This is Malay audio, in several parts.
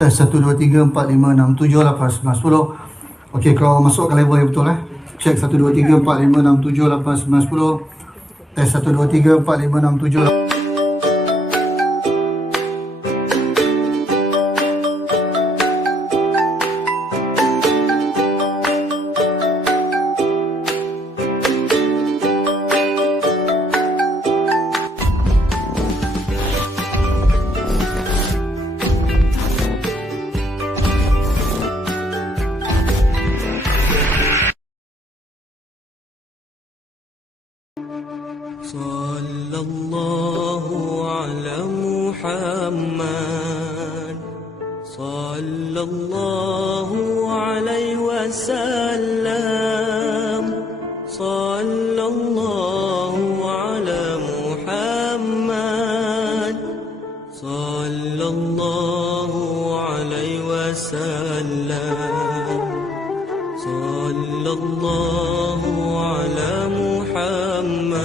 1, 2, 3, 4, 5, 6, 7, 8, 9, 10. Okey, kalau masuk ke level yang betul Check 1, 2, 3, 4, 5, 6, 7, 8, 9, 10. Tes 1, 2, 3, 4, 5, 6, 7, 8. Sallallahu ala Muhammad Sallallahu alaihi wasallam Sallallahu ala Muhammad Sallallahu alaihi wasallam Sallallahu ala Muhammad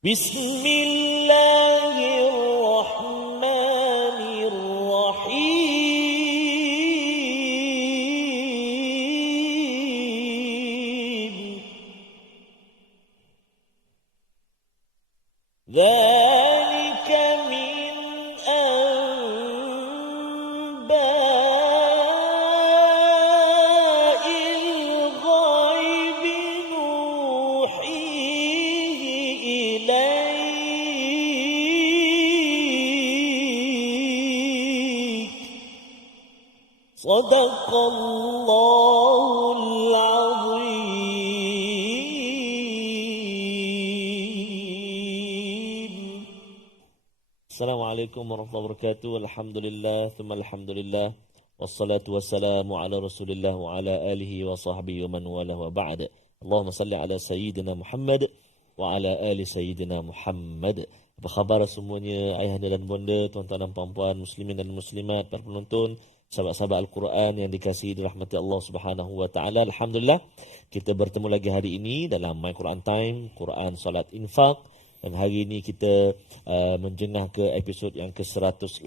Bismillahirrahmanirrahim. Dzalika min anba'il ghaibi nuhihi ilaik. Sadaqallahul azim. Assalamualaikum warahmatullahi wabarakatuh. Alhamdulillah, thumma alhamdulillah. Wassalatu wassalamu ala rasulillah wa ala alihi wa sahbihi wa man wala wa ba'd. Allahumma salli ala Sayyidina Muhammad wa ala ali Sayyidina Muhammad. Apa khabar semuanya, ayahanda dan bonda, tuan-tuan dan puan-puan, muslimin dan muslimat, para penonton, sahabat-sahabat Al-Quran yang dikasihi dirahmati Allah Subhanahu wa taala. Alhamdulillah, kita bertemu lagi hari ini dalam My Quran Time, Quran Salat Infak. Dan hari ini kita menjengah ke episod yang ke-189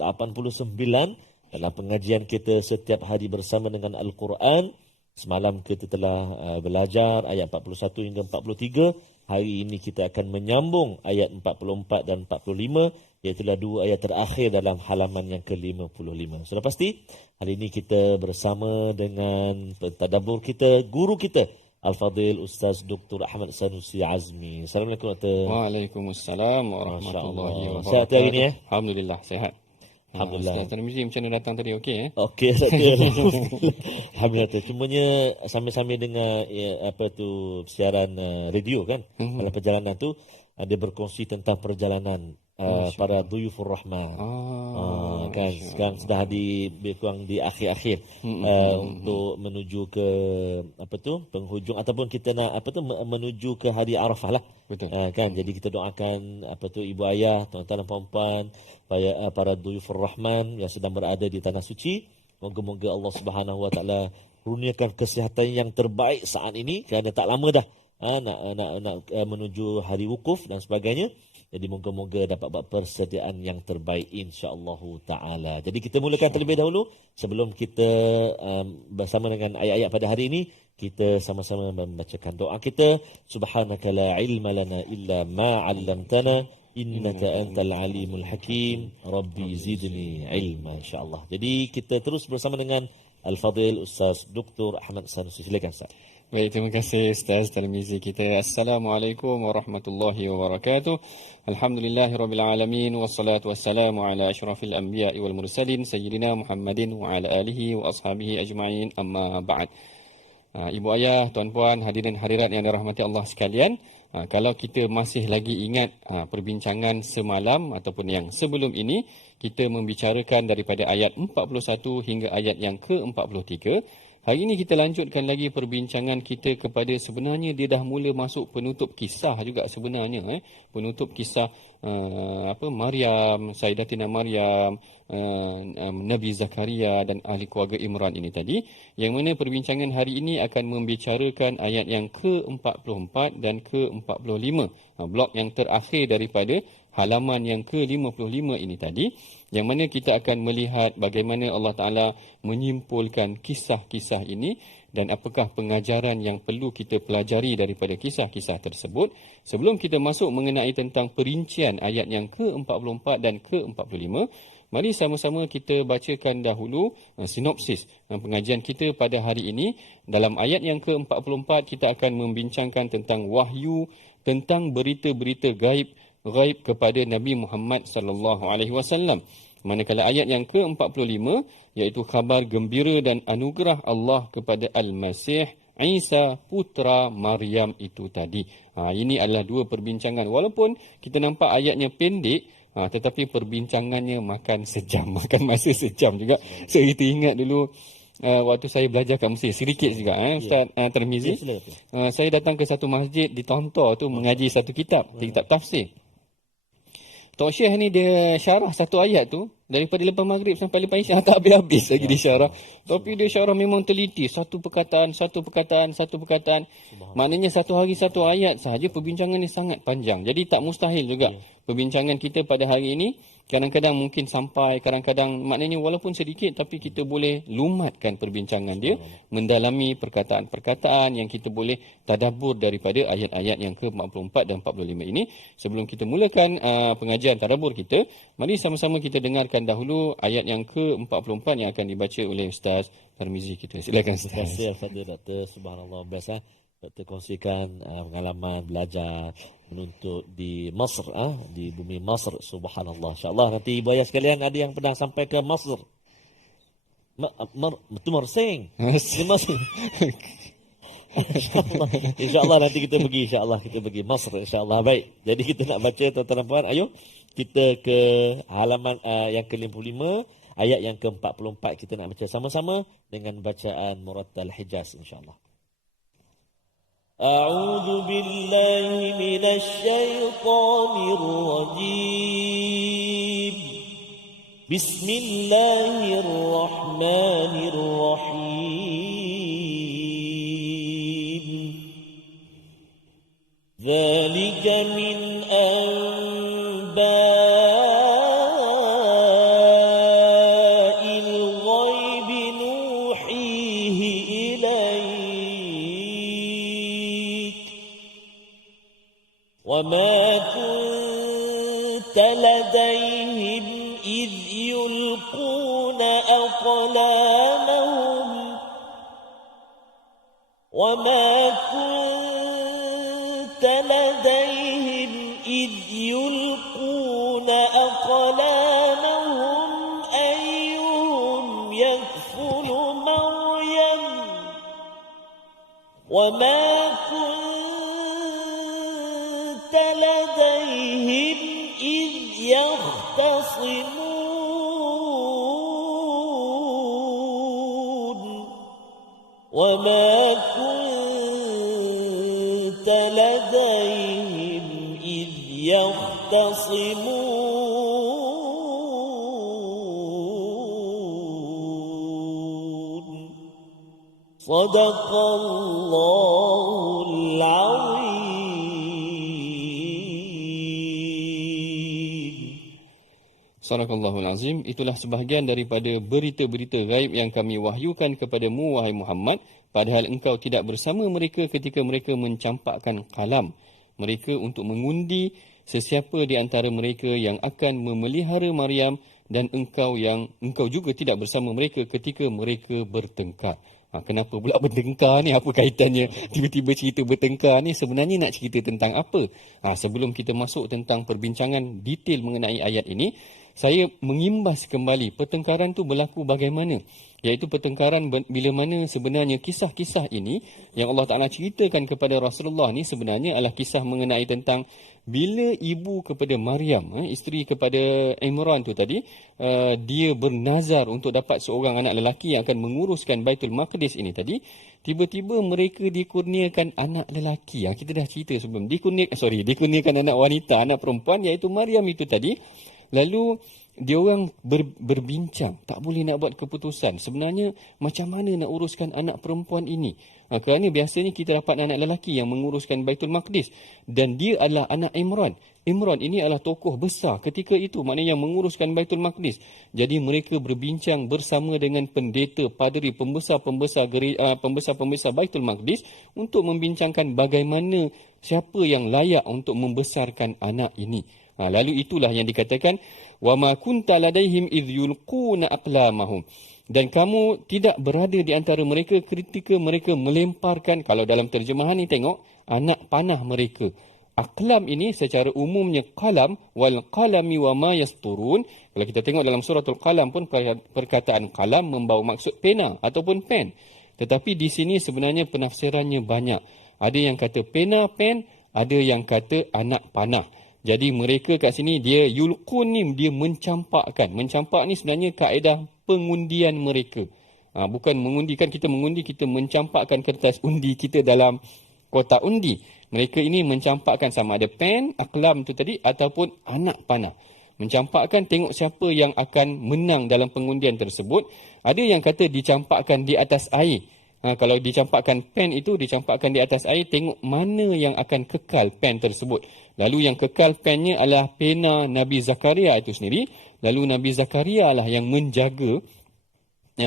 dalam pengajian kita setiap hari bersama dengan Al-Quran. Semalam kita telah belajar ayat 41 hingga 43. Hari ini kita akan menyambung ayat 44 dan 45, iaitulah dua ayat terakhir dalam halaman yang ke-55. Sudah pasti, hari ini kita bersama dengan pentadabbur kita, guru kita, Al-Fadhil Ustaz Dr. Ahmad Sanusi Azmi. Assalamualaikum warahmatullahi wabarakatuh. Waalaikumsalam warahmatullahi wabarakatuh. Sihat hari ini Alhamdulillah, sihat. Alhamdulillah. Ustaz Tarmizi macam mana datang tadi, okey Okey, Alhamdulillah. Cumanya sambil-sambil dengar siaran radio kan, dalam perjalanan tu ada berkongsi tentang perjalanan para Duyufur Rahman. Kan sekarang sudah kurang di akhir-akhir untuk menuju ke penghujung ataupun kita nak menuju ke hari Arafah lah. Betul. Kan jadi kita doakan ibu ayah, tuan-tuan dan puan-puan, para Duyufur Rahman yang sedang berada di tanah suci. Moga-moga Allah Subhanahu wa taala kurniakan kesihatan yang terbaik saat ini, kerana tak lama dah nak menuju hari wukuf dan sebagainya. Jadi moga-moga dapat buat persediaan yang terbaik insya-Allah taala. Jadi kita mulakan terlebih dahulu sebelum kita bersama dengan ayat-ayat pada hari ini, kita sama-sama membacakan doa kita. Subhanaka la ilma lana illa ma 'allamtana innaka antal alimul hakim. Rabbi zidni ilma insya-Allah. Jadi kita terus bersama dengan Al-Fadhil Ustaz Dr. Ahmad Sanusi. Silakan Ustaz. Baik, terima kasih Ustaz Tarmizi kita. Assalamualaikum warahmatullahi wabarakatuh. Alhamdulillahirabbil alamin wassalatu wassalamu ala asyrafil anbiya'i wal mursalin sayyidina Muhammadin wa ala alihi wa ashabihi ajma'in. Amma ba'd. Ibu ayah, tuan-puan, hadirin hadirat yang dirahmati Allah sekalian, kalau kita masih lagi ingat perbincangan semalam ataupun yang sebelum ini, kita membicarakan daripada ayat 41 hingga ayat yang ke-43. Hari ini kita lanjutkan lagi perbincangan kita kepada sebenarnya dia dah mula masuk penutup kisah juga sebenarnya. Penutup kisah Maryam, Sayyidatina Maryam, Nabi Zakaria dan ahli keluarga Imran ini tadi. Yang mana perbincangan hari ini akan membicarakan ayat yang ke-44 dan ke-45. Blok yang terakhir daripada halaman yang ke-55 ini tadi, yang mana kita akan melihat bagaimana Allah Ta'ala menyimpulkan kisah-kisah ini dan apakah pengajaran yang perlu kita pelajari daripada kisah-kisah tersebut. Sebelum kita masuk mengenai tentang perincian ayat yang ke-44 dan ke-45, mari sama-sama kita bacakan dahulu sinopsis pengajian kita pada hari ini. Dalam ayat yang ke-44 kita akan membincangkan tentang wahyu, tentang berita-berita gaib kepada Nabi Muhammad sallallahu alaihi wasallam. Manakala ayat yang ke-45 iaitu khabar gembira dan anugerah Allah kepada Al-Masih Isa putra Maryam itu tadi. Ini adalah dua perbincangan. Walaupun kita nampak ayatnya pendek, tetapi perbincangannya makan masa sejam juga. So kita ingat dulu waktu saya belajar kat Mesir, sedikit juga Ustaz Tarmizi. Saya datang ke satu masjid di Tontor tu mengaji satu kitab tafsir. Tok Syekh ni dia syarah satu ayat tu daripada lepas maghrib sampai lepas isyak tak habis-habis lagi dia syarah. Tapi dia syarah memang teliti, satu perkataan. Maknanya satu hari satu ayat sahaja perbincangan ni sangat panjang. Jadi tak mustahil juga perbincangan kita pada hari ini kadang-kadang mungkin sampai, kadang-kadang maknanya walaupun sedikit tapi kita boleh lumatkan perbincangan dia, mendalami perkataan-perkataan yang kita boleh tadabbur daripada ayat-ayat yang ke-44 dan 45 ini. Sebelum kita mulakan pengajian tadabbur kita, mari sama-sama kita dengarkan dahulu ayat yang ke-44 yang akan dibaca oleh Ustaz Tarmizi kita. Silakan Ustaz. Terima kasih Al-Fadhil Dr. Subhanallah, biasa Dr. kongsikan pengalaman belajar menuntut di Masr, di bumi Masr. Subhanallah. InsyaAllah nanti ibu ayah sekalian ada yang pernah sampai ke Masr. Betul Mersing. InsyaAllah nanti kita pergi. InsyaAllah kita pergi Masr. InsyaAllah. Baik. Jadi kita nak baca tuan-tuan dan puan. Ayo kita ke halaman yang ke-55. Ayat yang ke-44 kita nak baca sama-sama dengan bacaan Murattal Hijaz insyaAllah. أعوذ بالله من الشيطان الرجيم بسم الله الرحمن الرحيم ذلك من أنباء الغيب نوحيه إليك وما كنت لديهم إذ يلقون أقلامهم وما كنت لديهم إذ يلقون أقلامهم أيهم يكفل مريم وما كنت لديهم إذ يختصمون وما كنت لديهم إذ يختصمون صدق الله العظيم. Sadaqallahul Azim. Itulah sebahagian daripada berita-berita gaib yang kami wahyukan kepadamu, wahai Muhammad, padahal engkau tidak bersama mereka ketika mereka mencampakkan kalam mereka untuk mengundi sesiapa di antara mereka yang akan memelihara Maryam, dan engkau juga tidak bersama mereka ketika mereka bertengkar. Kenapa pula bertengkar ni? Apa kaitannya tiba-tiba cerita bertengkar ni? Sebenarnya nak cerita tentang apa? Sebelum kita masuk tentang perbincangan detail mengenai ayat ini, saya mengimbas kembali pertengkaran tu berlaku bagaimana. iaitu pertengkaran bila mana sebenarnya kisah-kisah ini yang Allah Ta'ala ceritakan kepada Rasulullah ni sebenarnya adalah kisah mengenai tentang bila ibu kepada Maryam, isteri kepada Imran tu tadi, dia bernazar untuk dapat seorang anak lelaki yang akan menguruskan Baitul Maqdis ini tadi, tiba-tiba mereka dikurniakan anak lelaki. Kita dah cerita sebelum, dikurniakan anak wanita, anak perempuan, iaitu Maryam itu tadi. Lalu dia orang berbincang, tak boleh nak buat keputusan. Sebenarnya macam mana nak uruskan anak perempuan ini? Kerana biasanya kita dapat anak lelaki yang menguruskan Baitul Maqdis dan dia adalah anak Imran. Imran ini adalah tokoh besar ketika itu, maknanya yang menguruskan Baitul Maqdis. Jadi mereka berbincang bersama dengan pendeta, padri, pembesar-pembesar Baitul Maqdis untuk membincangkan bagaimana siapa yang layak untuk membesarkan anak ini. Lalu itulah yang dikatakan وَمَا كُنْتَ لَدَيْهِمْ إِذْ يُلْقُونَ أَقْلَامَهُمْ, dan kamu tidak berada di antara mereka ketika mereka melemparkan, kalau dalam terjemahan ni tengok, anak panah mereka. Aqlam ini secara umumnya qalam, wal qalami wa ma yasturun. Kalau kita tengok dalam suratul qalam pun perkataan qalam membawa maksud pena ataupun pen. Tetapi di sini sebenarnya penafsirannya banyak. Ada yang kata pena, pen, ada yang kata anak panah. Jadi mereka kat sini dia yulqun ni, dia mencampakkan. Mencampak ni sebenarnya kaedah pengundian mereka. Bukan mengundi, kan kita mengundi, kita mencampakkan kertas undi kita dalam kotak undi. Mereka ini mencampakkan sama ada pen, aklam tu tadi ataupun anak panah. Mencampakkan tengok siapa yang akan menang dalam pengundian tersebut. Ada yang kata dicampakkan di atas air. Kalau dicampakkan pen itu, dicampakkan di atas air, tengok mana yang akan kekal pen tersebut. Lalu yang kekal pennya adalah pena Nabi Zakaria itu sendiri. Lalu Nabi Zakaria lah yang menjaga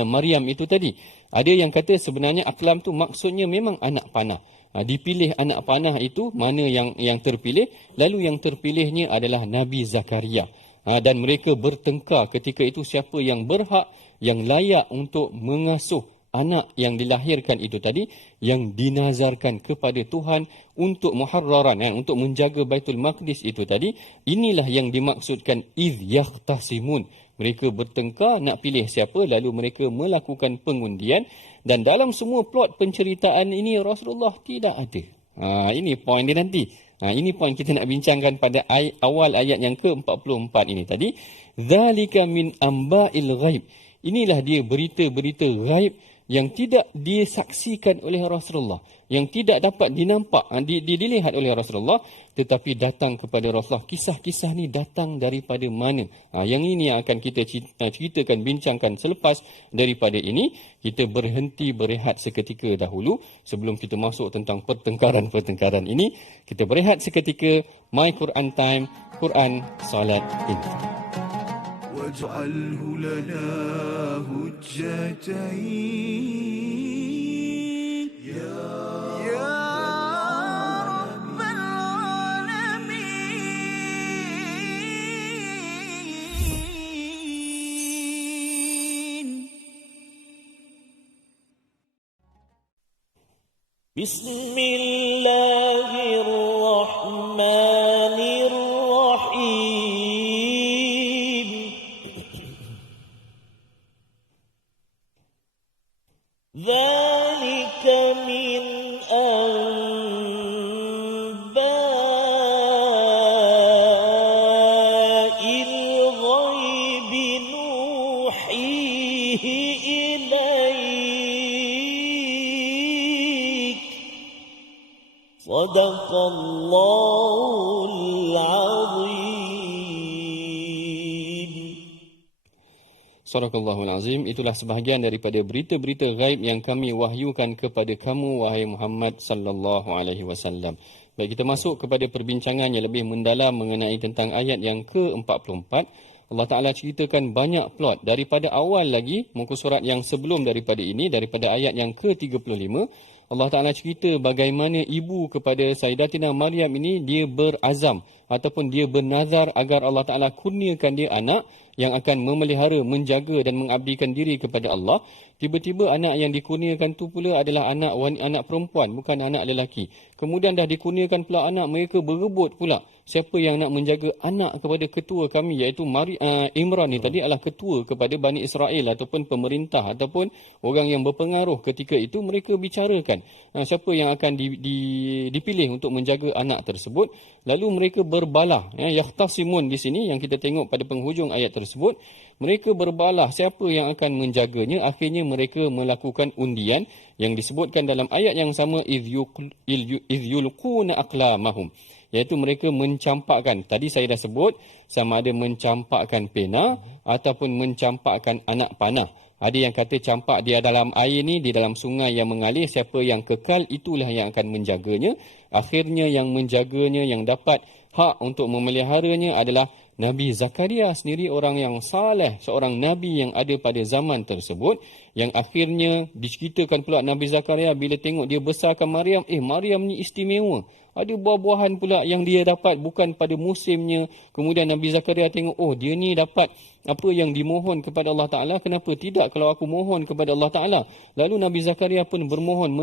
Maryam itu tadi. Ada yang kata sebenarnya aklam tu maksudnya memang anak panah. Dipilih anak panah itu, mana yang terpilih. Lalu yang terpilihnya adalah Nabi Zakaria. Dan mereka bertengkar ketika itu siapa yang berhak, yang layak untuk mengasuh anak yang dilahirkan itu tadi, yang dinazarkan kepada Tuhan untuk muharraran, untuk menjaga Baitul Maqdis itu tadi. Inilah yang dimaksudkan idh yahtasimun. Mereka bertengkar nak pilih siapa, lalu mereka melakukan pengundian. Dan dalam semua plot penceritaan ini Rasulullah tidak ada. Ini poin dia nanti. Ini poin kita nak bincangkan pada awal ayat yang ke-44 ini tadi. Dzalika min amba'il ghaib. Inilah dia berita-berita ghaib yang tidak disaksikan oleh Rasulullah, yang tidak dapat dilihat oleh Rasulullah, tetapi datang kepada Rasulullah. Kisah-kisah ni datang daripada mana? Yang ini yang akan kita ceritakan, bincangkan selepas daripada ini. Kita berhenti berehat seketika dahulu sebelum kita masuk tentang pertengkaran-pertengkaran ini. Kita berehat seketika. My Quran Time, Quran, Salat, Intan. واجعله لنا هجتين يا رب العالمين. بسم الله الرحمن الرحيم. ذلك من أنباء الغيب نوحيه إليك صدق الله العظيم. Sadaqallahul Azim. Itulah sebahagian daripada berita-berita ghaib yang kami wahyukan kepada kamu, wahai Muhammad sallallahu alaihi wasallam. Baik, kita masuk kepada perbincangan yang lebih mendalam mengenai tentang ayat yang ke-44. Allah Ta'ala ceritakan banyak plot daripada awal lagi, muka surat yang sebelum daripada ini, daripada ayat yang ke-35. Allah Ta'ala cerita bagaimana ibu kepada Sayyidatina Maryam ini, dia berazam ataupun dia bernazar agar Allah Ta'ala kurniakan dia anak yang akan memelihara, menjaga dan mengabdikan diri kepada Allah. Tiba-tiba anak yang dikurniakan tu pula adalah anak perempuan, bukan anak lelaki. Kemudian dah dikurniakan pula anak, mereka berebut pula siapa yang nak menjaga anak kepada ketua kami, iaitu Imran ni tadi adalah ketua kepada Bani Israel ataupun pemerintah ataupun orang yang berpengaruh ketika itu. Mereka bicarakan siapa yang akan dipilih untuk menjaga anak tersebut. Lalu mereka berbalah, yahtasimun di sini yang kita tengok pada penghujung ayat tersebut. Mereka berbalah siapa yang akan menjaganya. Akhirnya mereka melakukan undian yang disebutkan dalam ayat yang sama, idh yulquna aqlamahum, iaitu mereka mencampakkan. Tadi saya dah sebut sama ada mencampakkan pena ataupun mencampakkan anak panah. Ada yang kata campak dia dalam air ni, di dalam sungai yang mengalir, siapa yang kekal itulah yang akan menjaganya. Akhirnya yang menjaganya, yang dapat hak untuk memeliharanya adalah Nabi Zakaria sendiri, orang yang saleh, seorang Nabi yang ada pada zaman tersebut. Yang akhirnya diceritakan pula Nabi Zakaria bila tengok dia besarkan Maryam, Maryam ni istimewa. Ada buah-buahan pula yang dia dapat bukan pada musimnya. Kemudian Nabi Zakaria tengok, dia ni dapat apa yang dimohon kepada Allah Ta'ala. Kenapa tidak kalau aku mohon kepada Allah Ta'ala? Lalu Nabi Zakaria pun bermohon,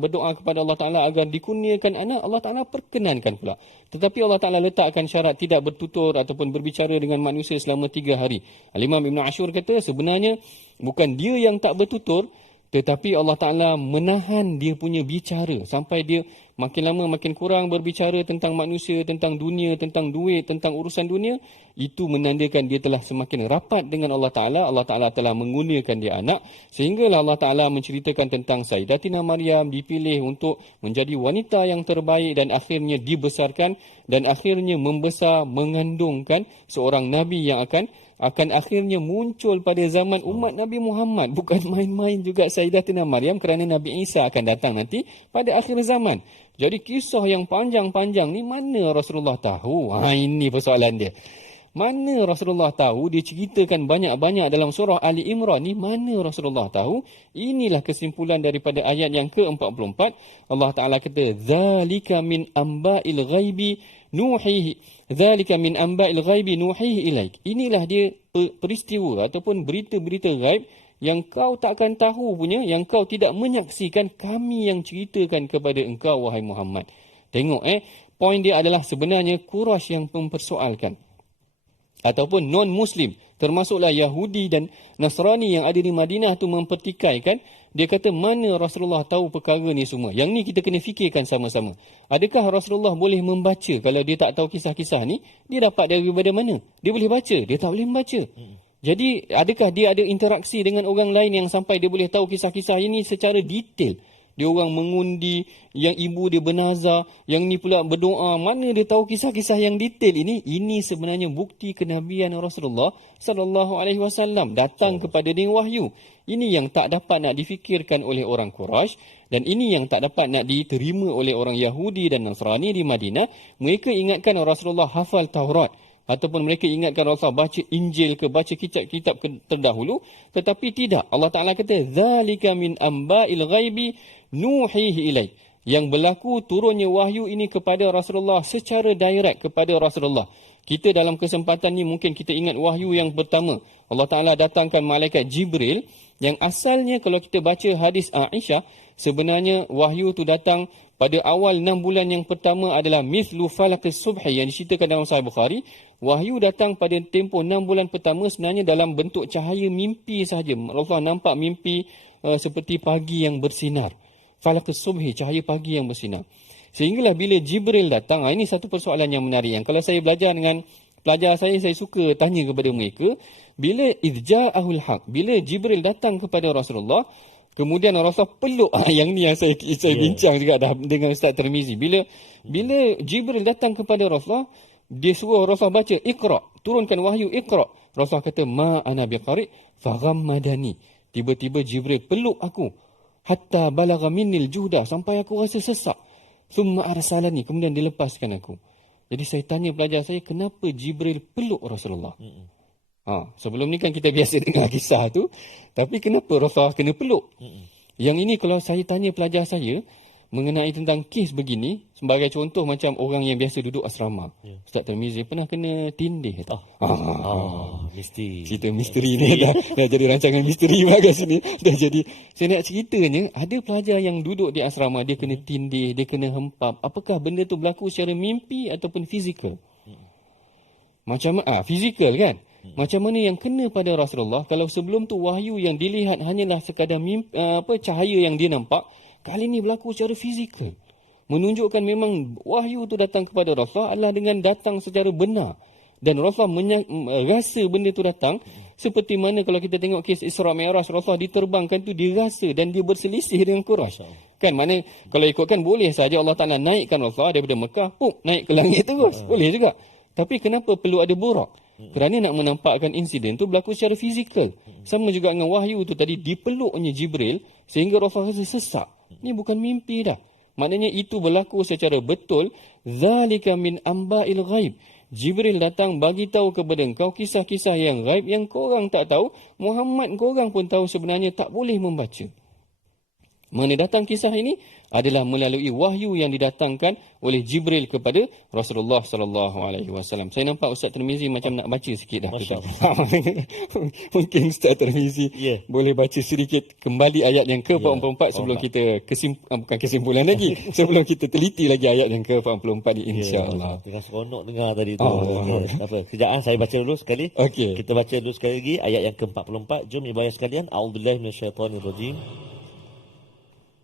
berdoa kepada Allah Ta'ala agar dikurniakan anak. Allah Ta'ala perkenankan pula. Tetapi Allah Ta'ala letakkan syarat tidak bertutur ataupun berbicara dengan manusia selama 3 hari. Al-Imam Ibn Ashur kata sebenarnya bukan dia yang tak bertutur, tetapi Allah Ta'ala menahan dia punya bicara sampai dia makin lama makin kurang berbicara tentang manusia, tentang dunia, tentang duit, tentang urusan dunia. Itu menandakan dia telah semakin rapat dengan Allah Ta'ala. Allah Ta'ala telah mengurniakan dia anak. Sehinggalah Allah Ta'ala menceritakan tentang Sayyidatina Maryam dipilih untuk menjadi wanita yang terbaik dan akhirnya dibesarkan dan akhirnya membesar, mengandungkan seorang Nabi yang akan akhirnya muncul pada zaman umat Nabi Muhammad. Bukan main-main juga Sayyidatina Maryam, kerana Nabi Isa akan datang nanti pada akhir zaman. Jadi kisah yang panjang-panjang ni mana Rasulullah tahu? Ini persoalan dia. Mana Rasulullah tahu? Dia ceritakan banyak-banyak dalam surah Ali Imran ni. Mana Rasulullah tahu? Inilah kesimpulan daripada ayat yang ke-44. Allah Ta'ala kata, Zalika min amba'il ghaibi nuhihi. Zalika min amba'il ghaibi nuhihi ilaik. Inilah dia peristiwa ataupun berita-berita ghaib yang kau takkan tahu punya, yang kau tidak menyaksikan, kami yang ceritakan kepada engkau wahai Muhammad. Tengok poin dia adalah sebenarnya Quraisy yang mempersoalkan ataupun non-Muslim, termasuklah Yahudi dan Nasrani yang ada di Madinah tu mempertikaikan. Dia kata mana Rasulullah tahu perkara ni semua? Yang ni kita kena fikirkan sama-sama. Adakah Rasulullah boleh membaca? Kalau dia tak tahu kisah-kisah ni, dia dapat daripada mana? Dia boleh baca? Dia tak boleh membaca. Jadi adakah dia ada interaksi dengan orang lain yang sampai dia boleh tahu kisah-kisah ini secara detail? Dia orang mengundi, yang ibu dia bernazar, yang ni pula berdoa. Mana dia tahu kisah-kisah yang detail ini? Ini sebenarnya bukti kenabian Rasulullah sallallahu alaihi wasallam datang kepada dia wahyu. Ini yang tak dapat nak difikirkan oleh orang Quraisy dan ini yang tak dapat nak diterima oleh orang Yahudi dan Nasrani di Madinah. Mereka ingatkan Rasulullah hafal Taurat ataupun mereka ingatkan Rasulullah baca Injil ke, baca kitab-kitab terdahulu, tetapi tidak. Allah Ta'ala kata, Zalika min amba'il ghaibi nuhihi ilaik. Yang berlaku turunnya wahyu ini kepada Rasulullah secara direct kepada Rasulullah. Kita dalam kesempatan ni mungkin kita ingat wahyu yang pertama. Allah Ta'ala datangkan malaikat Jibril yang asalnya kalau kita baca hadis Aisyah, sebenarnya wahyu tu datang pada awal 6 bulan yang pertama adalah mithlu falaqis subhi yang diceritakan dalam Sahih Bukhari. Wahyu datang pada tempoh 6 bulan pertama sebenarnya dalam bentuk cahaya mimpi sahaja. Rasulullah nampak mimpi seperti pagi yang bersinar. Falaqis subhi, cahaya pagi yang bersinar. Sehinggalah bila Jibril datang, ini satu persoalan yang menarik. Yang kalau saya belajar dengan pelajar saya suka tanya kepada mereka, bila idja'ahul haq, bila Jibril datang kepada Rasulullah, kemudian Rasulullah peluk, yang ni yang saya bincang juga dah dengan Ustaz Tirmizi. Bila Jibril datang kepada Rasulullah, dia suruh Rasulullah baca Iqra, turunkan wahyu Iqra. Rasulullah kata ma ana biqari faghammadani. Tiba-tiba Jibril peluk aku hatta balagha minnil juhda, sampai aku rasa sesak. Thumma arsalani, kemudian dilepaskan aku. Jadi saya tanya pelajar saya, kenapa Jibril peluk Rasulullah? Sebelum ni kan kita biasa dengar kisah tu, tapi kenapa Rasulullah kena peluk? Yang ini kalau saya tanya pelajar saya, mengenai tentang kes begini, sebagai contoh macam orang yang biasa duduk asrama. Ustaz Tarmizi pernah kena tindih tak? Mesti. Cerita misteri ni dah jadi rancangan misteri kat sini. Dah jadi, saya nak ceritanya, ada pelajar yang duduk di asrama, dia kena tindih, dia kena hempap. Apakah benda tu berlaku secara mimpi ataupun fizikal? Macam fizikal kan? Macam mana yang kena pada Rasulullah kalau sebelum tu wahyu yang dilihat hanyalah sekadar mimpi, cahaya yang dia nampak, kali ini berlaku secara fizikal. Menunjukkan memang wahyu tu datang kepada Rasulullah adalah dengan datang secara benar. Dan Rasulullah rasa benda tu datang seperti mana kalau kita tengok kes Isra Mi'raj, Rasulullah diterbangkan tu dia rasa dan dia berselisih dengan Quraisy. Kan mana kalau ikutkan boleh saja Allah Taala naikkan Rasulullah daripada Mekah, naik ke langit terus. Boleh juga. Tapi kenapa perlu ada burak? Kerana nak menampakkan insiden tu berlaku secara fizikal. Sama juga dengan wahyu tu tadi dipeluknya Jibril sehingga Rasulullah rasa sesak. Ni bukan mimpi dah. Maknanya itu berlaku secara betul. Zalika min amba'il ghaib. Jibril datang bagi tahu kepada engkau kisah-kisah yang ghaib yang korang tak tahu. Muhammad korang pun tahu sebenarnya tak boleh membaca. Mana datang kisah ini adalah melalui wahyu yang didatangkan oleh Jibril kepada Rasulullah sallallahu alaihi wasallam. Saya nampak Ustaz Tarmizi macam nak baca sikit dah. Mungkin Ustaz Tarmizi boleh baca sedikit kembali ayat yang ke-44 sebelum kita bukan kesimpulan lagi, sebelum kita teliti lagi ayat yang ke-44 ni insya-Allah. Tengah seronok dengar tadi tu. Apa? Kejap saya baca dulu sekali. Kita baca dulu sekali lagi ayat yang ke-44. Jom ibu ayah sekalian, a'udzubillahi minasyaitonirrajim.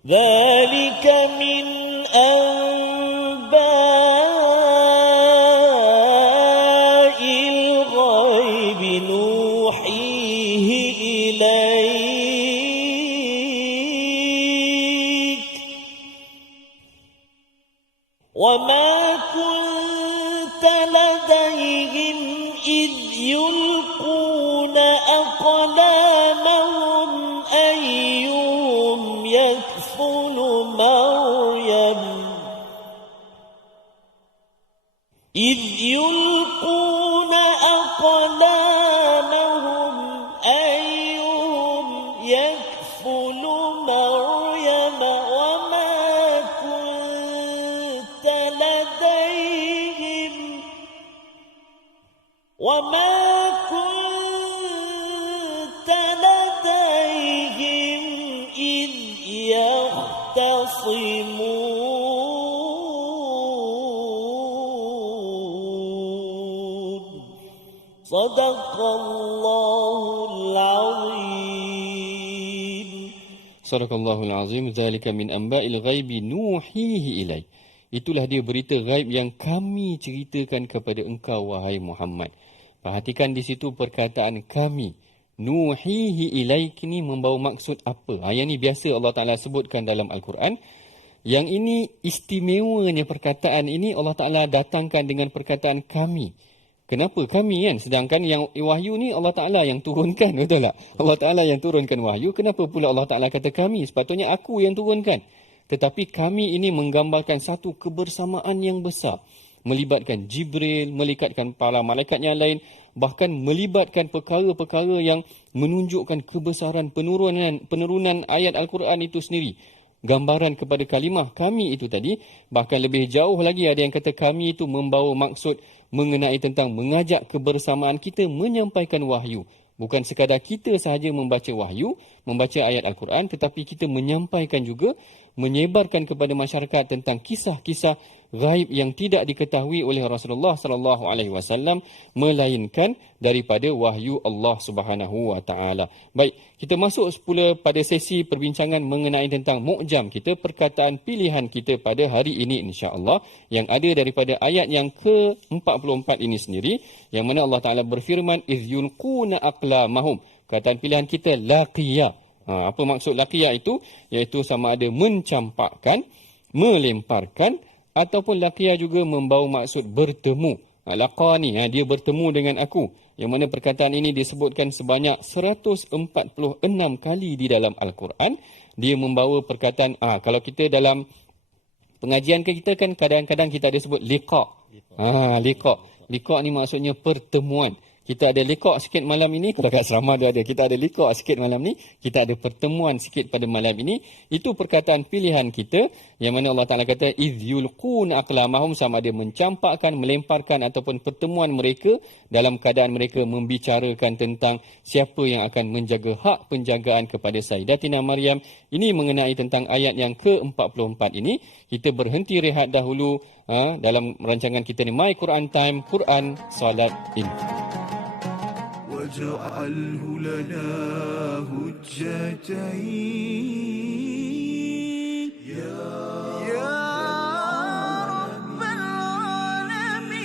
ذلك من أنباء الغيب نوحيه إليك وما كنت لديهم إذ يلقون أقلامهم أيهم يكفل مريم إذ يلقون أقلامهم أيهم يكفل مريم وما كنت لديهم إذ يختصمون صدق الله العظيم. Sadaqallahul azim. Zalika min amba'il ghaibi nuhihi ilaik. Itulah dia berita ghaib yang kami ceritakan kepada engkau wahai Muhammad. Perhatikan di situ perkataan kami. Nuhihi ilaik ni membawa maksud apa? Yang ini biasa Allah Ta'ala sebutkan dalam Al-Quran. Yang ini istimewanya perkataan ini Allah Ta'ala datangkan dengan perkataan kami. Kenapa kami kan? Sedangkan yang wahyu ni Allah Ta'ala yang turunkan, betul tak? Allah Ta'ala yang turunkan wahyu. Kenapa pula Allah Ta'ala kata kami? Sepatutnya aku yang turunkan. Tetapi kami ini menggambarkan satu kebersamaan yang besar. Melibatkan Jibril, melibatkan para malaikat yang lain. Bahkan melibatkan perkara-perkara yang menunjukkan kebesaran penurunan ayat Al-Quran itu sendiri. Gambaran kepada kalimah kami itu tadi. Bahkan lebih jauh lagi ada yang kata kami itu membawa maksud mengenai tentang mengajak kebersamaan kita menyampaikan wahyu. Bukan sekadar kita sahaja membaca wahyu, membaca ayat Al-Quran, tetapi kita menyampaikan juga, menyebarkan kepada masyarakat tentang kisah-kisah ghaib yang tidak diketahui oleh Rasulullah sallallahu alaihi wasallam melainkan daripada wahyu Allah Subhanahu wa taala. Baik, kita masuk pula pada sesi perbincangan mengenai tentang mu'jam kita, perkataan pilihan kita pada hari ini insya-Allah yang ada daripada ayat yang ke-44 ini sendiri yang mana Allah Taala berfirman iz yulquna aqlamahum. Kataan pilihan kita laqiya. Apa maksud laqiya itu? Iaitu sama ada mencampakkan, melemparkan ataupun laqiya juga membawa maksud bertemu. Laqani, dia bertemu dengan aku. Yang mana perkataan ini disebutkan sebanyak 146 kali di dalam Al-Quran. Dia membawa perkataan, kalau kita dalam pengajian kita kan kadang-kadang kita ada sebut liqa. Liqa. Liqa ni maksudnya pertemuan. kita ada lekok sikit malam ini, kalau kat asrama dia ada, kita ada lekok sikit malam ni, kita ada pertemuan sikit pada malam ini, itu perkataan pilihan kita, yang mana Allah Ta'ala kata, إِذْ يُلْقُونَ أَقْلَامَهُمْ, sama ada mencampakkan, melemparkan ataupun pertemuan mereka dalam keadaan mereka membicarakan tentang siapa yang akan menjaga hak penjagaan kepada Sayyidatina Maryam. Ini mengenai tentang ayat yang ke-44 ini. Kita berhenti rehat dahulu dalam rancangan kita ni My Quran Time, Quran, Salat, Infak. واجعله لنا هجتين يا رب العالمين.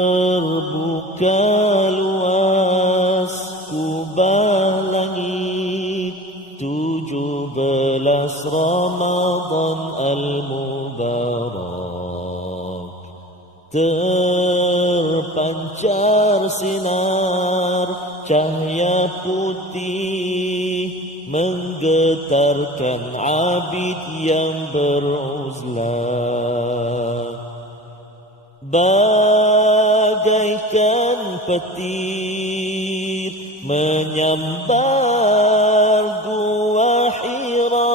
Terbuka luas kubah langit 17 Ramadan Al-Mubarak, terpancar sinar cahaya putih menggetarkan abid yang beruzlah, bagaikan petir menyambar gua Hira.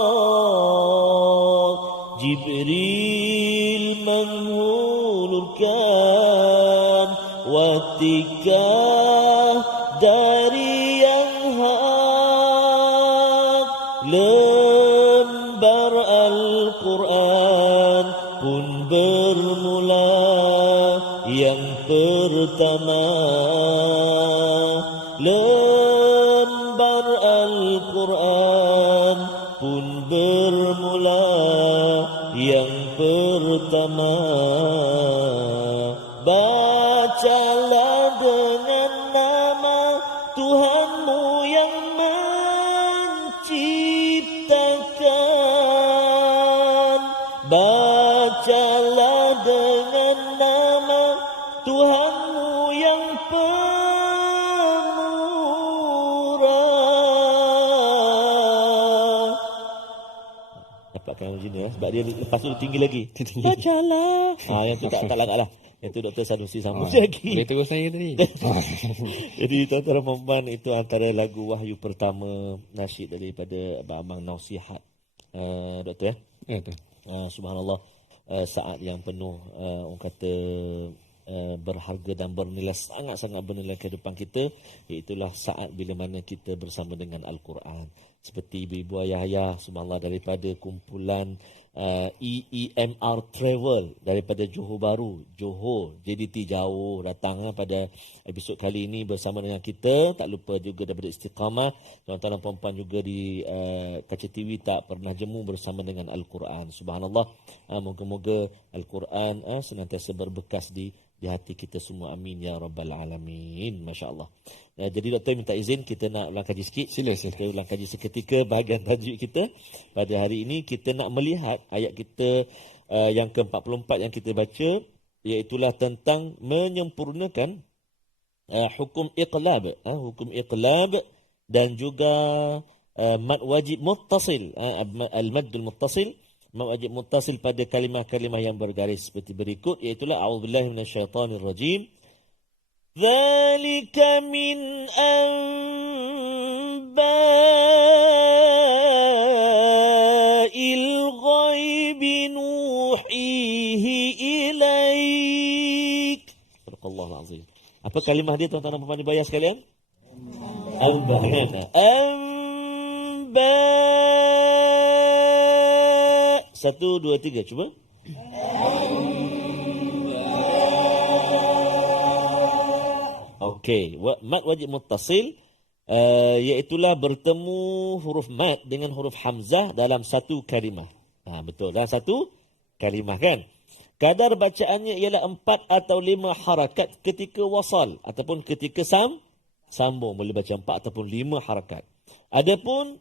Jibril menghulurkan watikah dari yang hak, lembar Al-Quran pun bermula yang pertama, lembar Al-Quran pun bermula yang pertama. Bacalah dengan nama Tuhanmu yang menciptakan, bacalah dengan nama Tuhanmu yang pemurah. Dapatkan macam ni sebab dia lepas tu tinggi lagi. Bacalah. Yang tu tak langgar lah. Yang tu Dr. Sanusi sambung lagi. Boleh terus saya tadi. Jadi tuan-tuan Ramadan itu antara lagu wahyu pertama nasyid daripada Abang Nasihat. Doktor ya? Ya, betul. Subhanallah, saat yang penuh orang kata berharga dan bernilai, sangat-sangat bernilai kehidupan kita, iaitulah saat bila mana kita bersama dengan Al-Quran. Seperti ibu-ibu ayah-ayah, subhanallah, daripada kumpulan EEMR Travel daripada Johor Bahru, Johor, JDT jauh datang pada episod kali ini bersama dengan kita. Tak lupa juga daripada Istiqamah, tuan-tuan dan puan-puan juga di Kaca TV tak pernah jemu bersama dengan Al-Quran. Subhanallah, moga-moga Al-Quran senantiasa berbekas di hati kita semua. Amin ya rabbal alamin. Masya-Allah. Jadi doktor minta izin kita nak ulang kaji sikit. Sila. Kita ulang kaji seketika bahagian tajuk kita. Pada hari ini kita nak melihat ayat kita yang ke-44 yang kita baca, iaitulah tentang menyempurnakan hukum iqlab, hukum iqlab dan juga mad wajib muttasil, al-maddul muttasil, mad wajib muttasil pada kalimah-kalimah yang bergaris seperti berikut, iaitulah a'udzubillahi minasyaitonir rajim. Dzalika min anba'il ghaibi nuhihi ilaik. Subhanallahul azim. Apa kalimah dia tuan-tuan dan puan-puan dibayar sekalian? Amba. Amba. 1, 2, 3 cuba. Okey, mad wajib muttasil iaitulah bertemu huruf mad dengan huruf hamzah dalam satu kalimah. Betul, dalam satu kalimah kan? Kadar bacaannya ialah 4 atau 5 harakat ketika wasal ataupun ketika sambung, boleh baca 4 ataupun 5 harakat. Adapun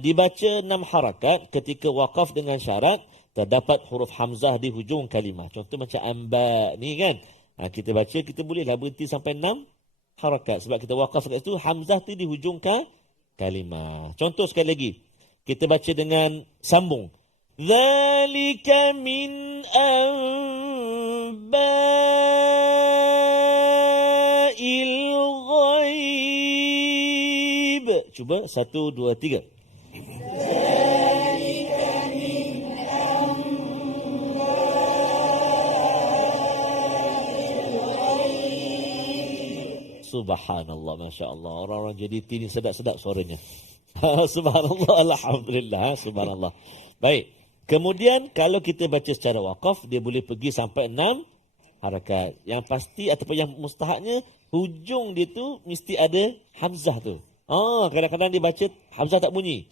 dibaca 6 harakat ketika waqaf dengan syarat terdapat huruf hamzah di hujung kalimah. Contoh macam amba ni kan. Kita baca, kita bolehlah berhenti sampai 6 harakat. Sebab kita waqaf kat situ, hamzah tu di hujung kalimah. Contoh sekali lagi. Kita baca dengan sambung. Dzalika min anba'il ghaib. Cuba, 1, 2, 3. Subhanallah, Masya Allah. Orang-orang jadi ini sedap-sedap suaranya. Subhanallah, Alhamdulillah. Subhanallah. Baik. Kemudian, kalau kita baca secara waqaf, dia boleh pergi sampai 6 harakat. Yang pasti ataupun yang mustahaknya, hujung dia tu mesti ada hamzah tu. Kadang-kadang dia baca, hamzah tak bunyi.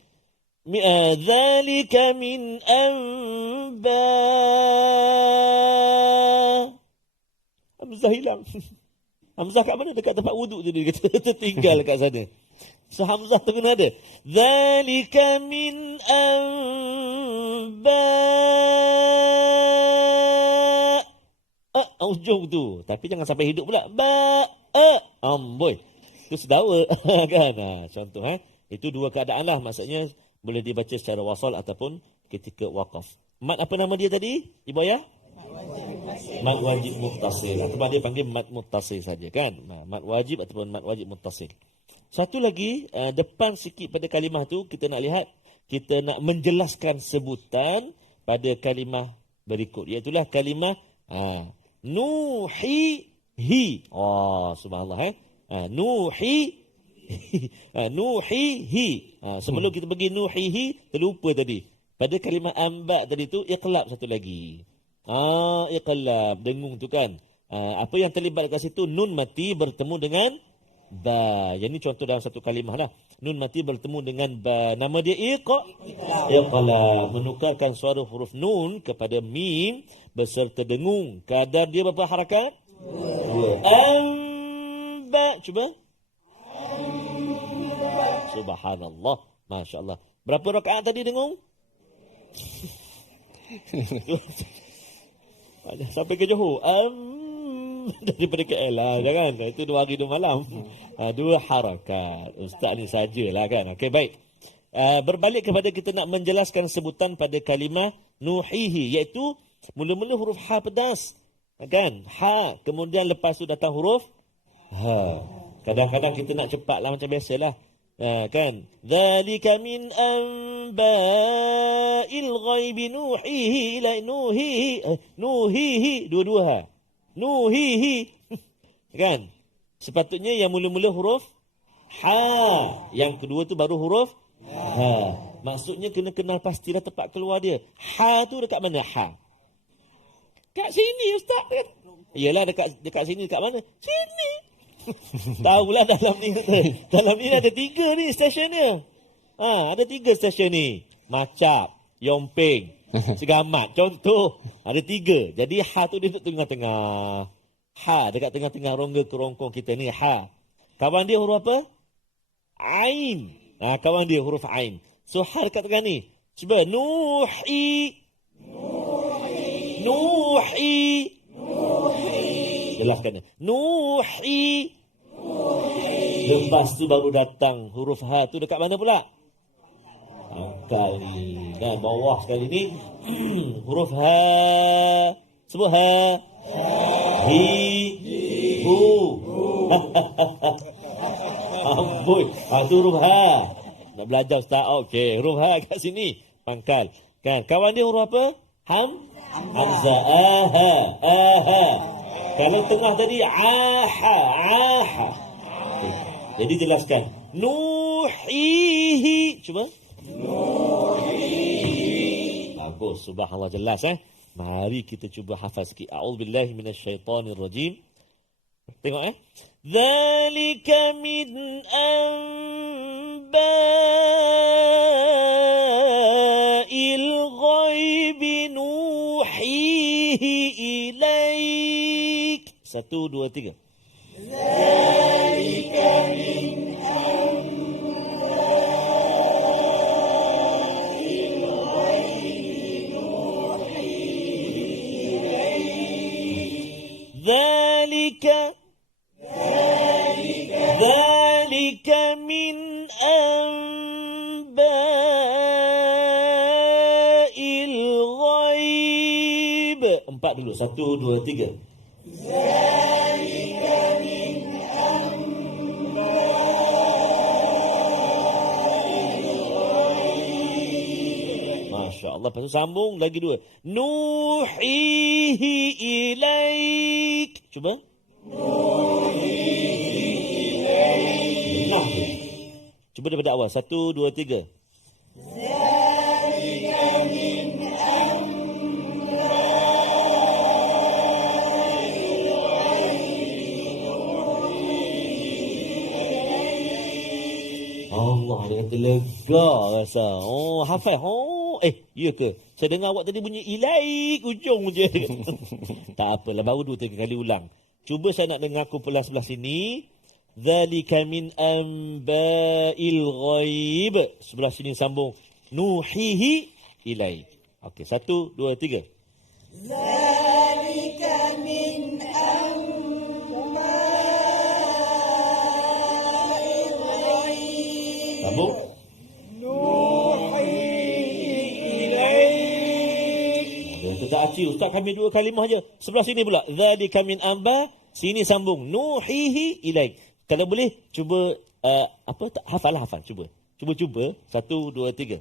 Zalika min anba. Hamzah hilang. Hamzah kat mana? Dekat tempat wuduk je dia kata. Tertinggal kat sana. So hamzah tu kena ada. Zalika min anba. Ujung tu. Tapi jangan sampai hidup pula. Amboi. Itu sedawa. Kan? Contoh. Itu dua keadaan lah. Maksudnya boleh dibaca secara wasal ataupun ketika waqaf. Mat apa nama dia tadi? Ibu Ayah? Mat wajib muttasil. Ataupun dia panggil mat muttasil saja kan. Mat wajib ataupun mat wajib muttasil. Satu lagi, depan sikit pada kalimah tu, kita nak lihat, kita nak menjelaskan sebutan pada kalimah berikut. Iaitulah kalimah nuhihi. Subhanallah. Nuhihi. Sebelum kita pergi nuhihi, terlupa tadi. Pada kalimah amba tadi tu, iqlab satu lagi. Iqlab, dengung tu kan. Apa yang terlibat kat situ, nun mati bertemu dengan ba. Yang ni contoh dalam satu kalimah lah. Nun mati bertemu dengan ba. Nama dia iqlab. Menukarkan suara huruf nun kepada mim beserta dengung. Kadar dia berapa harakat? 2. Amba. Cuba. Subhanallah. Masya Allah. Berapa rakaat tadi dengung? Sampai ke Johor. Daripada KL lah. Jangan. Itu 2 hari 2 malam. 2 harakat. Ustaz ni sajalah kan. Okey, baik. Berbalik kepada kita nak menjelaskan sebutan pada kalimah nuhihi. Iaitu mula-mula huruf ha pedas. Kan? Ha. Kemudian lepas tu datang huruf ha. Kadang-kadang kita nak cepat lah macam biasalah. Kan? Dzalika min anba'il ghaibi nuhihi ila nuhihi. Dua-dua ha. Nuhihi. Kan? Sepatutnya yang mula-mula huruf ha. Yang kedua tu baru huruf ha. Maksudnya kena kenal pastilah tempat keluar dia. Ha tu dekat mana? Ha. Kat sini Ustaz. Yalah dekat sini dekat mana? Sini. Tahulah dalam ni ada 3 ni stesen dia. Ada 3 stesen ni. Macap, Yomping, Segamat. Contoh, ada 3. Jadi ha tu dia duduk tengah-tengah. Ha dekat tengah-tengah rongga kerongkong kita ni ha. Kawan dia huruf apa? Ain. Kawan dia huruf ain. So ha dekat tengah ni. Cuba nuhi. Jelaskan. Nuhi. Lepas tu baru datang huruf ha tu dekat mana pula? Pangkal ni. Dan bawah sekali ni huruf ha. Sebut ha. Hi. Hu. Amboi. Tu huruf ha. Nak belajar Ustaz. Okey, huruf ha kat sini. Pangkal. Kan? Kawan dia huruf apa? Hamzah. Aha. Kalau tengah tadi aha. Jadi jelaskan. Nuhihi. Cuba. Nuhihi. Bagus. Subhanallah, jelas Mari kita cuba hafal sikit. A'udzubillahi minasyaitonirrajim. Tengok Dzalika min anba'il ghaibi nuhihi ilaik. 1, 2, 3. Dzalika min anba'il ghaibi nuhihi ilaik. Dzalika 1, 2, 3. Masya Allah. Lepas tu sambung lagi 2. Nuhihi ilaik. Cuba. Benar tu. Cuba daripada awal. 1, 2, 3. Allah, dia kata lega rasa. Oh, hafal. Oh, ya ke? Saya dengar awak tadi bunyi ilaik ujung je. Tak apalah, baru 2-3 kali ulang. Cuba saya nak dengar kumpulan sebelah sini. Dzalika min amba'il ghaib. Sebelah sini sambung. Nuhihi ilaik. Okey, 1, 2, 3. Dzalika min amba'il ghaib. Sambung. Itu tak aci. Ustaz kami 2 kalimah je. Sebelah sini pula. Dzalika min amba. Sini sambung. Nuhihi ilaik. Kalau boleh, cuba hafal. Cuba. Cuba. 1, 2, 3.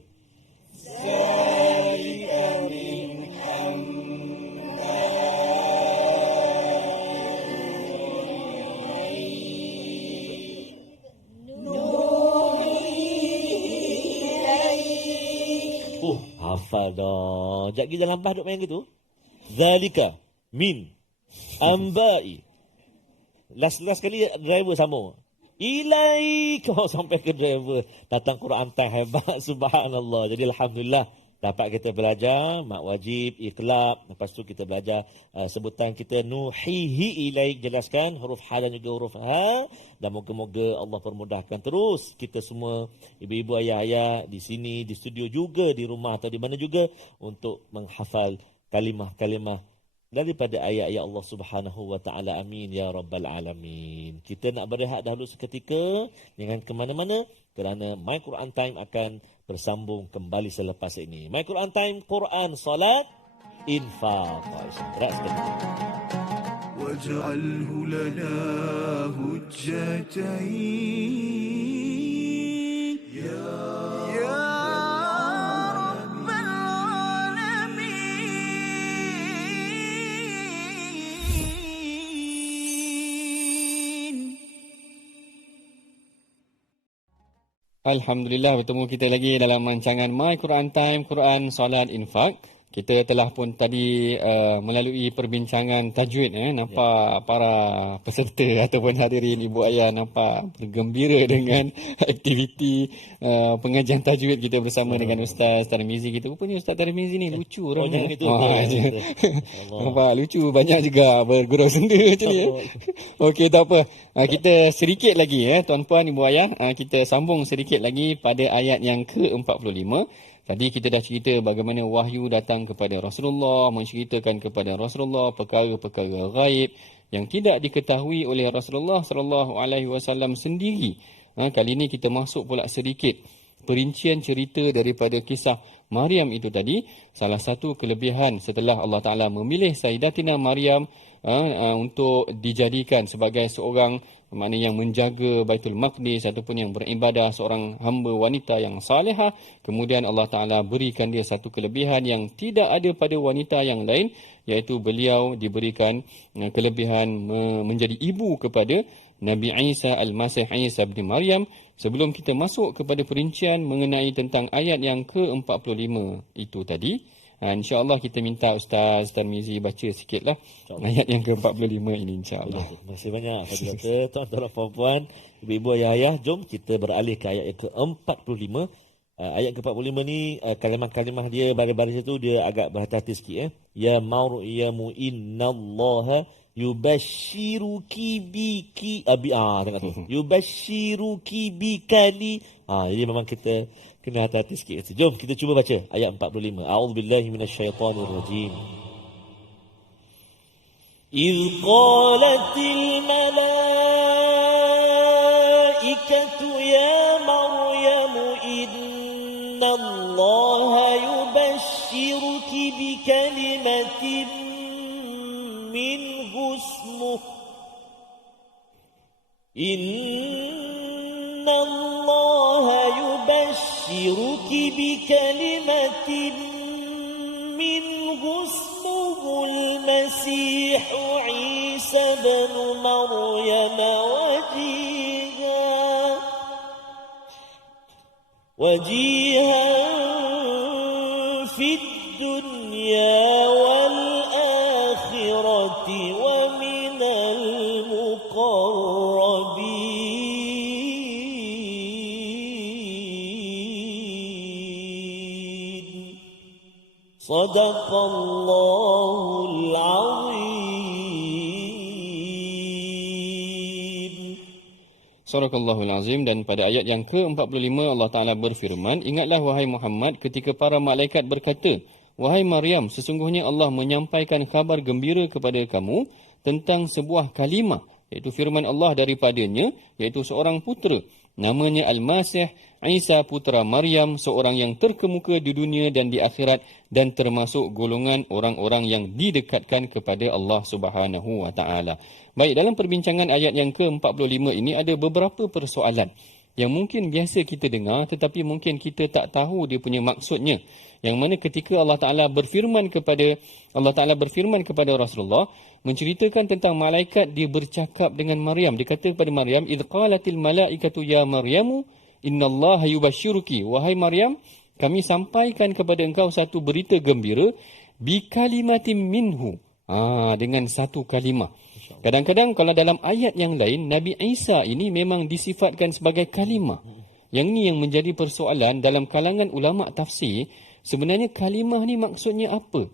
Hafal dah. Sekejap lagi jangan lambat duk main gitu. Zalika min ambai. Last kali driver sambung. Ilaik. Kau sampai ke driver. Datang Quran time hebat. Subhanallah. Jadi Alhamdulillah. Dapat kita belajar mak wajib, itlaq. Lepas tu kita belajar sebutan kita nuhihi ilaik. Jelaskan huruf ha dan juga huruf ha. Dan moga-moga Allah permudahkan terus kita semua, ibu-ibu, ayah-ayah di sini, di studio juga, di rumah atau di mana juga, untuk menghafal kalimah-kalimah daripada ayat-ayat Allah Subhanahu wa taala. Amin ya rabbal alamin. Kita nak berehat dahulu seketika, jangan ke mana-mana kerana My Quran Time akan bersambung kembali selepas ini. My Quran Time, Quran, salat, infak. Berat sekali. واجعله لنا هجتين يا رب العالمين. Alhamdulillah, bertemu kita lagi dalam rancangan My Quran Time, Quran, Salat, Infak. Kita telah pun tadi melalui perbincangan tajwid. Nampak para peserta ataupun hadirin ibu ayah nampak bergembira dengan aktiviti pengajian tajwid kita bersama dengan Ustaz Tarmizi kita. Rupanya Ustaz Tarmizi ni lucu orangnya. Nampak lucu, banyak juga bergurau senda macam ni. Okey, tak apa. Kita sedikit lagi tuan-puan ibu ayah, kita sambung sedikit lagi pada ayat yang ke-45. Tadi kita dah cerita bagaimana wahyu datang kepada Rasulullah, menceritakan kepada Rasulullah perkara-perkara ghaib yang tidak diketahui oleh Rasulullah sallallahu alaihi wasallam sendiri. Kali ini kita masuk pula sedikit perincian cerita daripada kisah Maryam itu tadi. Salah satu kelebihan setelah Allah Taala memilih Sayyidatina Maryam untuk dijadikan sebagai seorang yang menjaga Baitul Maqdis ataupun yang beribadah, seorang hamba wanita yang salihah. Kemudian Allah Ta'ala berikan dia satu kelebihan yang tidak ada pada wanita yang lain, iaitu beliau diberikan kelebihan menjadi ibu kepada Nabi Isa Al-Masih Isa bin Maryam. Sebelum kita masuk kepada perincian mengenai tentang ayat yang ke-45 itu tadi, InsyaAllah kita minta Ustaz Tarmizi baca sikitlah ayat yang ke-45 ini insyaAllah. Terima kasih banyak. Tuan-tuan, puan-puan, ibu-ibu, ayah-ayah, jom kita beralih ke ayat yang ke-45. Ayat ke-45 ni kalimah-kalimah dia baris-baris itu dia agak berhati-hati sikit. Ya Maryamu innallaha yubashiruki biki tengok tu. Yubashiruki bikali. Jadi memang kita kena hati-hati sikit. Jom kita cuba baca ayat 45. A'udzubillahi minasyaitonirrajim. إذ قالت الملائكة يا مريم إن الله يبشرك بكلمة اسمه إن الله يبشرك بكلمة منه اسمه المسيح عيسى بن مريم وجيها في الدنيا والآخرة ومن المقربين صدق الله العظيم. Sadaqallahul Azim. Dan pada ayat yang ke-45 Allah Ta'ala berfirman, ingatlah wahai Muhammad ketika para malaikat berkata, wahai Maryam, sesungguhnya Allah menyampaikan kabar gembira kepada kamu tentang sebuah kalimah, iaitu firman Allah daripadanya, iaitu seorang putera, namanya Al-Masih Isa putra Maryam, seorang yang terkemuka di dunia dan di akhirat dan termasuk golongan orang-orang yang didekatkan kepada Allah Subhanahu wa Ta'ala. Baik, dalam perbincangan ayat yang ke-45 ini ada beberapa persoalan yang mungkin biasa kita dengar tetapi mungkin kita tak tahu dia punya maksudnya. Yang mana ketika Allah Ta'ala berfirman kepada Rasulullah menceritakan tentang malaikat, dia bercakap dengan Maryam. Dia kata kepada Maryam, idh qalatil malaikatu ya Maryamu innallaha yubashshiruki, wahai Maryam, kami sampaikan kepada engkau satu berita gembira bi kalimatin minhu, dengan satu kalimah. Kadang-kadang kalau dalam ayat yang lain Nabi Isa ini memang disifatkan sebagai kalimah. Yang ni yang menjadi persoalan dalam kalangan ulama tafsir. Sebenarnya kalimah ni maksudnya apa?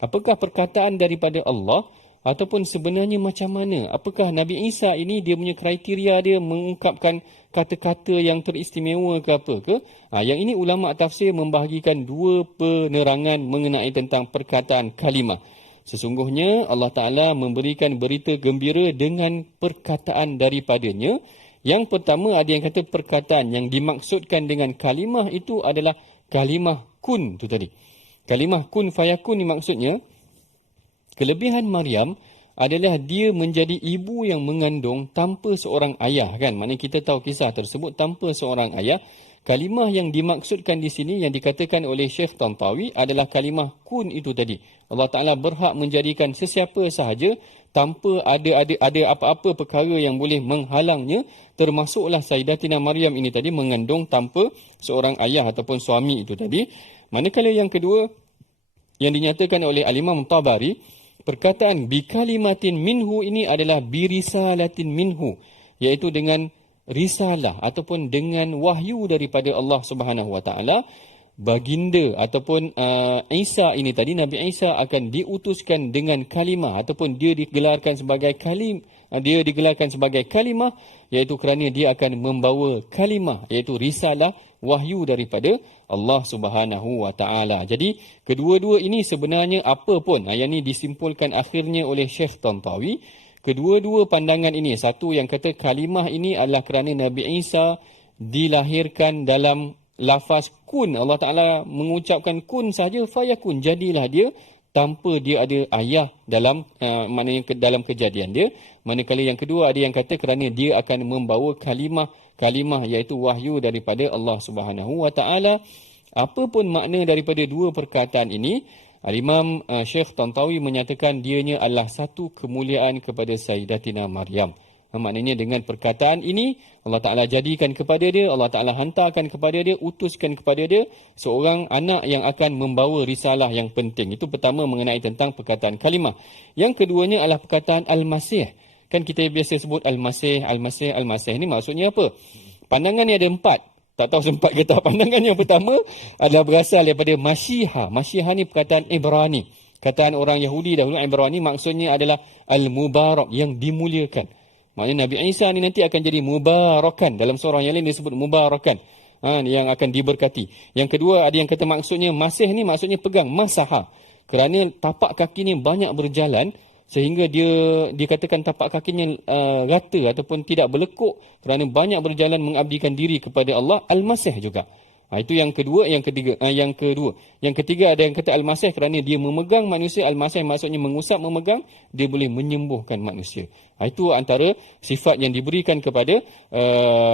Apakah perkataan daripada Allah ataupun sebenarnya macam mana? Apakah Nabi Isa ini dia punya kriteria dia mengungkapkan kata-kata yang teristimewa ke apa ke? Yang ini ulama tafsir membahagikan dua penerangan mengenai tentang perkataan kalimah. Sesungguhnya Allah Ta'ala memberikan berita gembira dengan perkataan daripadanya. Yang pertama ada yang kata perkataan yang dimaksudkan dengan kalimah itu adalah kalimah kun tu tadi. Kalimah kun fayakun ni maksudnya kelebihan Maryam adalah dia menjadi ibu yang mengandung tanpa seorang ayah, kan? Maknanya kita tahu kisah tersebut tanpa seorang ayah. Kalimah yang dimaksudkan di sini yang dikatakan oleh Syekh Tantawi adalah kalimah kun itu tadi. Allah Ta'ala berhak menjadikan sesiapa sahaja tanpa ada apa-apa perkara yang boleh menghalangnya, termasuklah Sayyidatina Maryam ini tadi mengandung tanpa seorang ayah ataupun suami itu tadi. Manakala yang kedua yang dinyatakan oleh Al-Imam Tabari, perkataan bikalimatin minhu ini adalah birisalatin minhu, iaitu dengan risalah ataupun dengan wahyu daripada Allah Subhanahu Wa Taala. Baginda ataupun Isa ini tadi, Nabi Isa akan diutuskan dengan kalimah ataupun dia digelarkan sebagai kalimah, iaitu kerana dia akan membawa kalimah, iaitu risalah, wahyu daripada Allah Subhanahu Wa Taala. Jadi kedua-dua ini sebenarnya apa pun, yang ini disimpulkan akhirnya oleh Syekh Tantawi. Kedua-dua pandangan ini, satu yang kata kalimah ini adalah kerana Nabi Isa dilahirkan dalam lafaz kun. Allah Ta'ala mengucapkan kun saja, fayakun, jadilah dia, tanpa dia ada ayah dalam maknanya dalam kejadian dia. Manakala yang kedua ada yang kata kerana dia akan membawa kalimah iaitu wahyu daripada Allah Subhanahu Wa Taala. Apa pun makna daripada dua perkataan ini, Al-Imam Syekh Tantawi menyatakan dianya adalah satu kemuliaan kepada Sayyidatina Maryam. Maknanya dengan perkataan ini Allah Ta'ala jadikan kepada dia, Allah Ta'ala hantarkan kepada dia, utuskan kepada dia seorang anak yang akan membawa risalah yang penting. Itu pertama mengenai tentang perkataan kalimah. Yang keduanya adalah perkataan Al-Masih. Kan kita biasa sebut Al-Masih, Al-Masih, Al-Masih. Ini maksudnya apa? Pandangannya ada 4. Tak tahu sempat ke tak. Pandangan yang pertama adalah berasal daripada Masyiha. Masyiha ni perkataan Ibrani. Kataan orang Yahudi dahulu Ibrani maksudnya adalah Al-Mubarak, yang dimuliakan. Maknanya Nabi Isa ni nanti akan jadi mubarakan. Dalam surah yang lain disebut mubarakan. Yang akan diberkati. Yang kedua ada yang kata maksudnya Masih ni maksudnya pegang, masaha. Kerana tapak kaki ni banyak berjalan sehingga dia dikatakan tapak kakinya rata ataupun tidak berlekuk kerana banyak berjalan mengabdikan diri kepada Allah. Al-Masih juga. Itu yang kedua, yang ketiga ada yang kata al-masih kerana dia memegang manusia. Al-masih maksudnya mengusap, memegang, dia boleh menyembuhkan manusia. Itu antara sifat yang diberikan kepada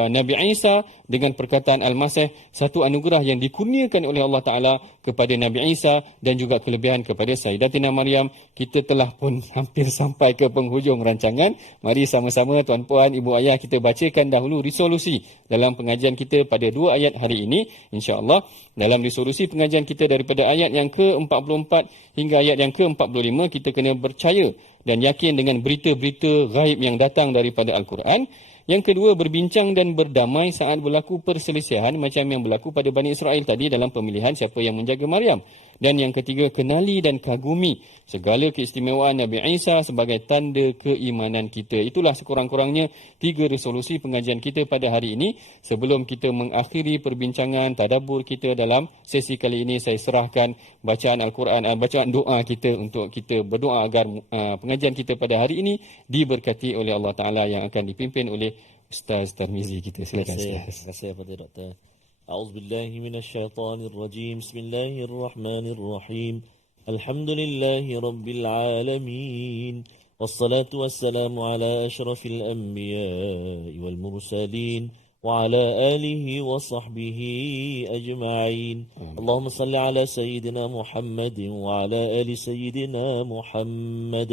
Nabi Isa dengan perkataan al-masih, satu anugerah yang dikurniakan oleh Allah Taala kepada Nabi Isa dan juga kelebihan kepada Sayyidatina Maryam. Kita telah pun hampir sampai ke penghujung rancangan. Mari sama-sama tuan-puan, ibu ayah kita bacakan dahulu resolusi dalam pengajian kita pada 2 ayat hari ini. InsyaAllah dalam resolusi pengajian kita daripada ayat yang ke-44 hingga ayat yang ke-45, kita kena percaya dan yakin dengan berita-berita ghaib yang datang daripada Al-Quran. Yang kedua, berbincang dan berdamai saat berlaku perselisihan macam yang berlaku pada Bani Israel tadi dalam pemilihan siapa yang menjaga Maryam. Dan yang ketiga, kenali dan kagumi segala keistimewaan Nabi Isa sebagai tanda keimanan kita. Itulah sekurang-kurangnya 3 resolusi pengajian kita pada hari ini. Sebelum kita mengakhiri perbincangan tadabbur kita dalam sesi kali ini, saya serahkan bacaan Al-Quran, bacaan doa kita untuk kita berdoa agar pengajian kita pada hari ini diberkati oleh Allah Ta'ala yang akan dipimpin oleh Ustaz Tarmizi kita. Silakan Ustaz. Terima kasih kepada Doktor. A'udzubillahi minasyaitanir rajim. Bismillahirrahmanirrahim. Alhamdulillahi rabbil alamin. Wassalatu wassalamu ala asyrafil anbiya'i wal mursalin wa ala alihi wa sahbihi ajma'in. Allahumma salli ala sayyidina Muhammadin wa ala ali sayyidina Muhammad.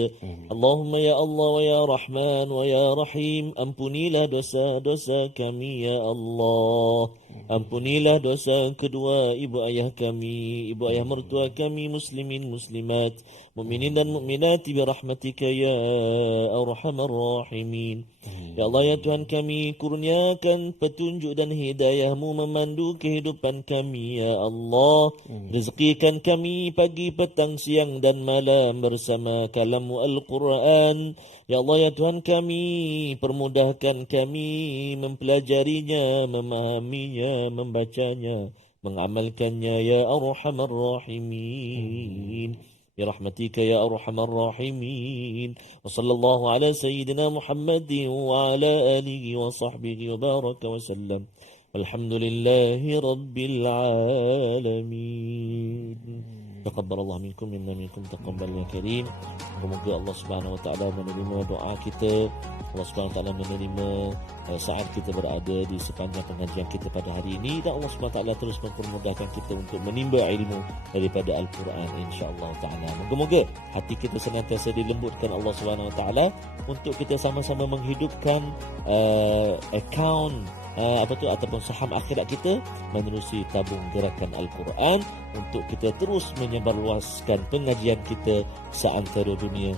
Allahumma ya Allah wa ya Rahman wa ya Rahim, ampunilah dosa-dosa kami ya Allah. Ampunilah dosa kedua ibu ayah kami, ibu ayah mertua kami, muslimin muslimat, mukminin dan mukminat bi rahmatika ya arhamar rahimin. Ya Allah ya Tuhan kami, kurniakan petunjuk dan hidayah-Mu memandu kehidupan kami ya Allah. Rezekikan kami pagi, petang, siang dan malam bersama kalam-Mu Al-Quran. Ya Allah ya Tuhan kami, permudahkan kami mempelajarinya, memahaminya, membacanya, mengamalkannya ya arhamar rahimin. Birahmatika ya arhamar rahimin. Wa sallallahu ala sayyidina Muhammadin wa ala alihi wa sahbihi wa baraka wa sallam. Walhamdulillahi rabbil alamin. Taqabbalallahu minkum minna minkum taqabbal ya karim. Semoga Allah Subhanahu wa taala menerima doa kita. Allah Subhanahu wa taala menerima saat kita berada di sepanjang pengajian kita pada hari ini, dan Allah Subhanahu wa taala terus mempermudahkan kita untuk menimba ilmu daripada Al-Quran insya-Allah taala. Moga-moga hati kita senantiasa dilembutkan Allah Subhanahu wa taala untuk kita sama-sama menghidupkan akaun ataupun saham akhirat kita menerusi tabung gerakan Al-Quran untuk kita terus menyebarluaskan pengajian kita seantero dunia,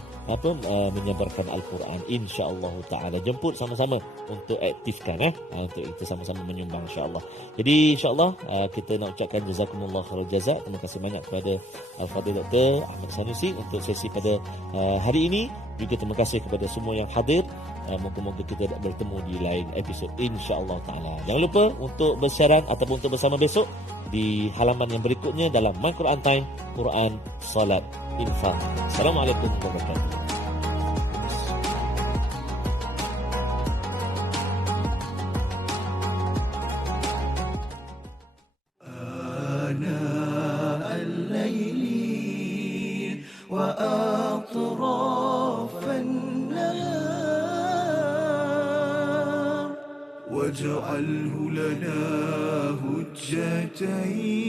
menyebarkan Al-Quran insya-Allah taala. Jemput sama-sama untuk aktifkan untuk kita sama-sama menyumbang insya-Allah. Jadi insya-Allah kita nak ucapkan jazakumullah khairal jazak. Terima kasih banyak kepada Al-Fadhil Dr. Ahmad Sanusi untuk sesi pada hari ini. Juga terima kasih kepada semua yang hadir. Moga-moga kita bertemu di lain episod insya-Allah taala. Jangan lupa untuk bersiaran ataupun untuk bersama besok di halaman yang berikutnya dalam My Quran Time, Quran, Salat, Infak. Assalamualaikum warahmatullahi wabarakatuh. آناء الليل وأطراف النهار واجعله لنا هجتين